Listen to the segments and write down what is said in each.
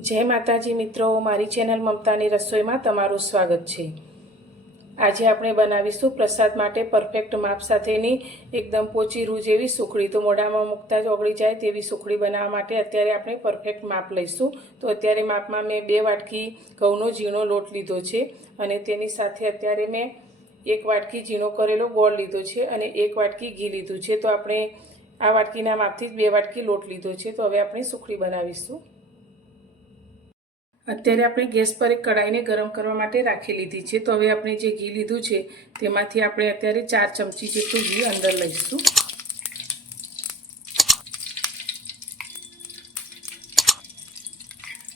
જય માતાજી મિત્રો મારી ચેનલ મમતાની રસોઈમાં તમારું સ્વાગત છે આજે આપણે બનાવીશું પ્રસાદ માટે પરફેક્ટ માપ સાથેની એકદમ પોચી રૂ જેવી સુખડી તો મોઢામાં મૂકતા જ ઓગળી જાય તેવી સુખડી બનાવવા માટે અત્યારે આપણે પરફેક્ટ માપ લઈશું તો અત્યારે માપમાં મેં બે વાટકી ઘઉંનો ઝીણો લોટ લીધો છે અને તેની સાથે અત્યારે મેં એક વાટકી ઝીણો કરેલો ગોળ લીધો છે અને એક વાટકી ઘી લીધું છે તો આપણે આ વાટકીના માપથી જ બે વાટકી લોટ લીધો છે તો હવે આપણે સુખડી બનાવીશું અત્યારે આપણે ગેસ પર એક કઢાઈને ગરમ કરવા માટે રાખી લીધી છે તો હવે આપણે જે ઘી લીધું છે તેમાંથી આપણે અત્યારે ચાર ચમચી જેટલું ઘી અંદર લઈશું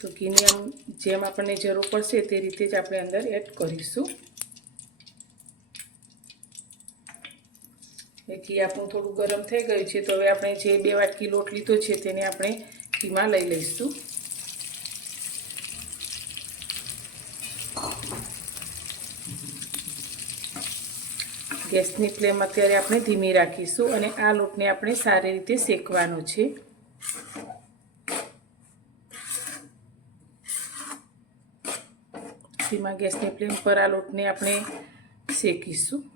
તો ઘીની જેમ આપણને જરૂર પડશે તે રીતે જ આપણે અંદર એડ કરીશું એ ઘી આપણું થોડું ગરમ થઈ ગયું છે તો હવે આપણે જે બે વાટકી લોટ લીધો છે તેને આપણે ઘીમાં લઈ લઈશું ગેસની ફ્લેમ અત્યારે આપણે ધીમી રાખીશું અને આ લોટને આપણે સારી રીતે શેકવાનો છે ધીમા ગેસની ફ્લેમ પર આ લોટને આપણે શેકીશું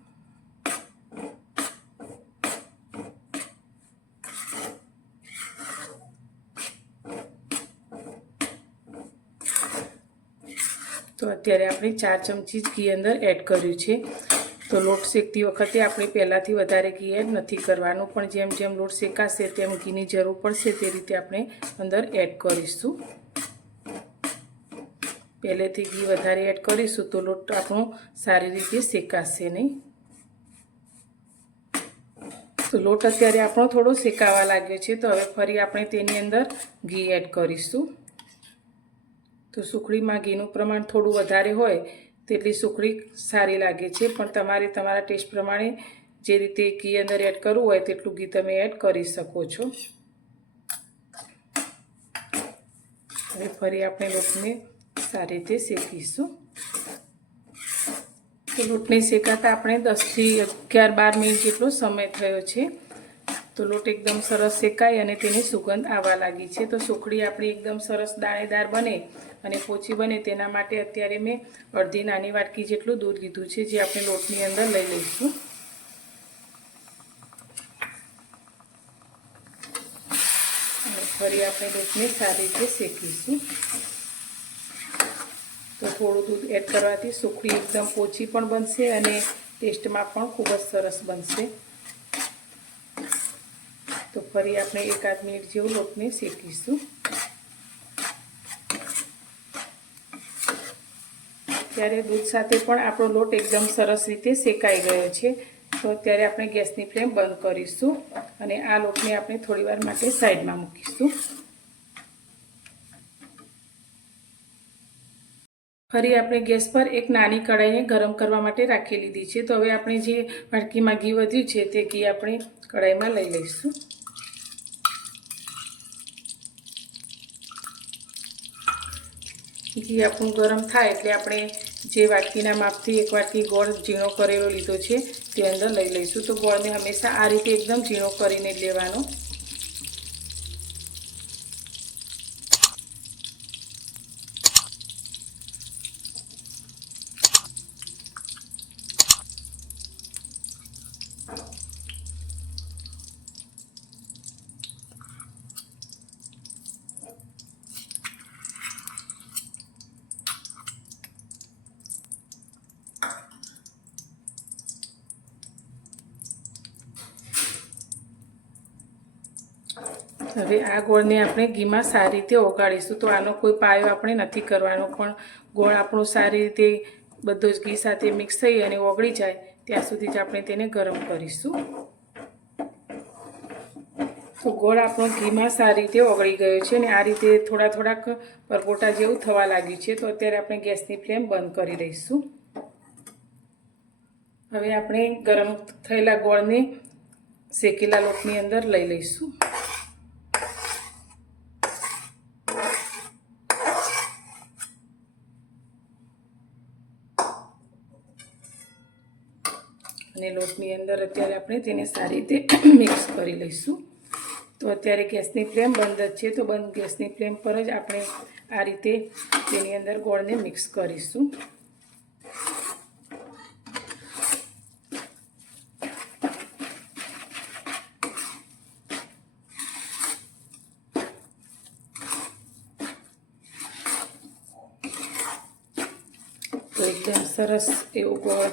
તો અત્યારે આપણે ચાર ચમચી જ ઘી અંદર એડ કર્યું છે તો લોટ શેકતી વખતે આપણે પહેલાંથી વધારે ઘી એડ નથી કરવાનું પણ જેમ જેમ લોટ શેકાશે તેમ ઘીની જરૂર પડશે તે રીતે આપણે અંદર એડ કરીશું પહેલેથી ઘી વધારે એડ કરીશું તો લોટ આપણો સારી રીતે શેકાશે નહીં તો લોટ અત્યારે આપણો થોડો શેકાવા લાગ્યો છે તો હવે ફરી આપણે તેની અંદર ઘી એડ કરીશું તો સુખડીમાં ઘીનું પ્રમાણ થોડું વધારે હોય તેટલી સુખડી સારી લાગે છે પણ તમારે તમારા ટેસ્ટ પ્રમાણે જે રીતે ઘી અંદર એડ કરવું હોય તેટલું ઘી તમે એડ કરી શકો છો હવે ફરી આપણે લોટને સારી રીતે શેકીશું તો લોટને શેકાતા આપણે દસથી અગિયાર બાર મિનિટ જેટલો સમય થયો છે તો લોટ એકદમ સરસ શેકાય અને તેની સુગંધ આવવા લાગી છે તો સુખડી આપણી એકદમ સરસ દાણેદાર બને અને પોચી બને તેના માટે અત્યારે મેં અડધી નાની વાટકી જેટલું દૂધ લીધું છે જે આપણે લોટની અંદર લઈ લઈશું ફરી આપણે લોટને સારી રીતે શેકીશું તો થોડું દૂધ એડ કરવાથી સુખડી એકદમ પોચી પણ બનશે અને ટેસ્ટમાં પણ ખૂબ જ સરસ બનશે તો ફરી આપણે એકાદ મિનિટ જેવું લોટને શેકીશું ત્યારે દૂધ સાથે પણ આપણો લોટ એકદમ સરસ રીતે શેકાઈ ગયો છે તો અત્યારે આપણે ગેસની ફ્લેમ બંધ કરીશું અને આ લોટને આપણે થોડીવાર માટે સાઈડમાં મૂકીશું ફરી આપણે ગેસ પર એક નાની કઢાઈને ગરમ કરવા માટે રાખી લીધી છે તો હવે આપણે જે વાડકીમાં ઘી વધ્યું છે તે ઘી આપણે કઢાઈમાં લઈ લઈશું ઘી આપણું ગરમ થાય એટલે આપણે જે વાટકીના માપથી એક વાટકી ગોળ ઝીણો કરેલો લીધો છે તે અંદર લઈ લઈશું તો ગોળને હંમેશા આ રીતે એકદમ ઝીણો કરીને લેવાનો હવે આ ગોળને આપણે ઘીમાં સારી રીતે ઓગાળીશું તો આનો કોઈ પાયો આપણે નથી કરવાનો પણ ગોળ આપણો સારી રીતે બધો જ ઘી સાથે મિક્સ થઈ અને ઓગળી જાય ત્યાં સુધી જ આપણે તેને ગરમ કરીશું તો ગોળ આપણો ઘીમાં સારી રીતે ઓગળી ગયો છે અને આ રીતે થોડા થોડાક પરપોટા જેવું થવા લાગ્યું છે તો અત્યારે આપણે ગેસની ફ્લેમ બંધ કરી દઈશું હવે આપણે ગરમ થયેલા ગોળને શેકેલા લોટની અંદર લઈ લઈશું અને લોટની અંદર અત્યારે આપણે તેને સારી રીતે મિક્સ કરી લઈશું તો અત્યારે ગેસની ફ્લેમ બંધ જ છે તો બંધ ગેસની ફ્લેમ પર જ આપણે આ રીતે તેની અંદર ગોળને મિક્સ કરીશું તો એકદમ સરસ એવું ગોળ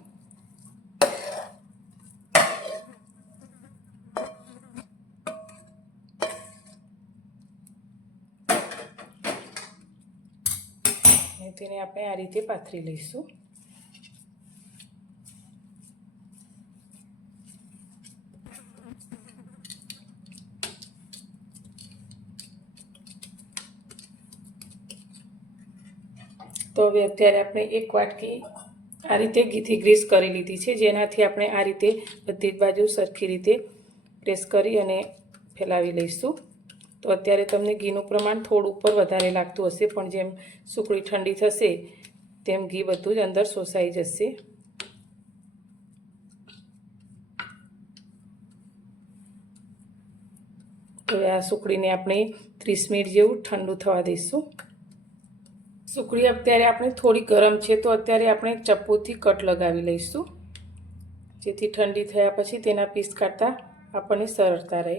અને તેને આપણે આ રીતે પાથરી લઈશું તો હવે અત્યારે આપણે એક વાટકી આ રીતે ઘીથી ગ્રીસ કરી લીધી છે જેનાથી આપણે આ રીતે બધી જ બાજુ સરખી રીતે પ્રેસ કરી અને ફેલાવી લઈશું તો અત્યારે તમને ઘીનું પ્રમાણ થોડું ઉપર વધારે લાગતું હશે પણ જેમ સુકડી ઠંડી થશે તેમ ઘી બધું જ અંદર શોષાઈ જશે હવે આ સુકડીને આપણે ત્રીસ મિનિટ જેવું ઠંડુ થવા દઈશું સુકડી અત્યારે આપણે થોડી ગરમ છે તો અત્યારે આપણે ચપ્પુથી કટ લગાવી લઈશું જેથી ઠંડી થયા પછી તેના પીસ કાઢતા આપણને સરળતા રહે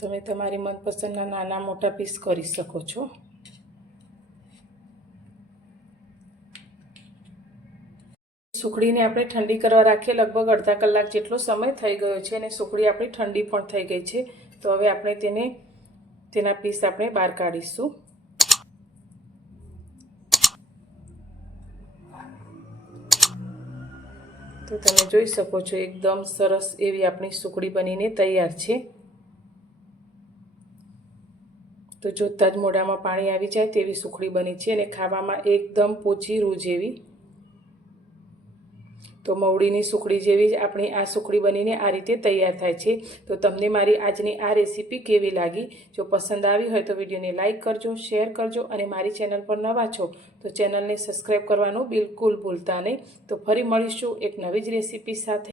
તમે તમારી મનપસંદના નાના મોટા પીસ કરી શકો છો સુખડીને આપણે ઠંડી કરવા રાખીએ લગભગ અડધા કલાક જેટલો સમય થઈ ગયો છે અને સુખડી આપણી ઠંડી પણ થઈ ગઈ છે તો હવે આપણે તેને તેના પીસ આપણે બહાર કાઢીશું તો તમે જોઈ શકો છો એકદમ સરસ એવી આપણી સુખડી બનીને તૈયાર છે તો જોતાં જ મોઢામાં પાણી આવી જાય તેવી સુખડી બની છે અને ખાવામાં એકદમ પોચી રૂ જેવી તો મવડીની સુખડી જેવી જ આપણી આ સુખડી બનીને આ રીતે તૈયાર થાય છે તો તમને મારી આજની આ રેસીપી કેવી લાગી જો પસંદ આવી હોય તો વિડીયોને લાઇક કરજો શેર કરજો અને મારી ચેનલ પર નવા છો તો ચેનલને સબસ્ક્રાઈબ કરવાનું બિલકુલ ભૂલતા નહીં તો ફરી મળીશું એક નવી જ રેસીપી સાથે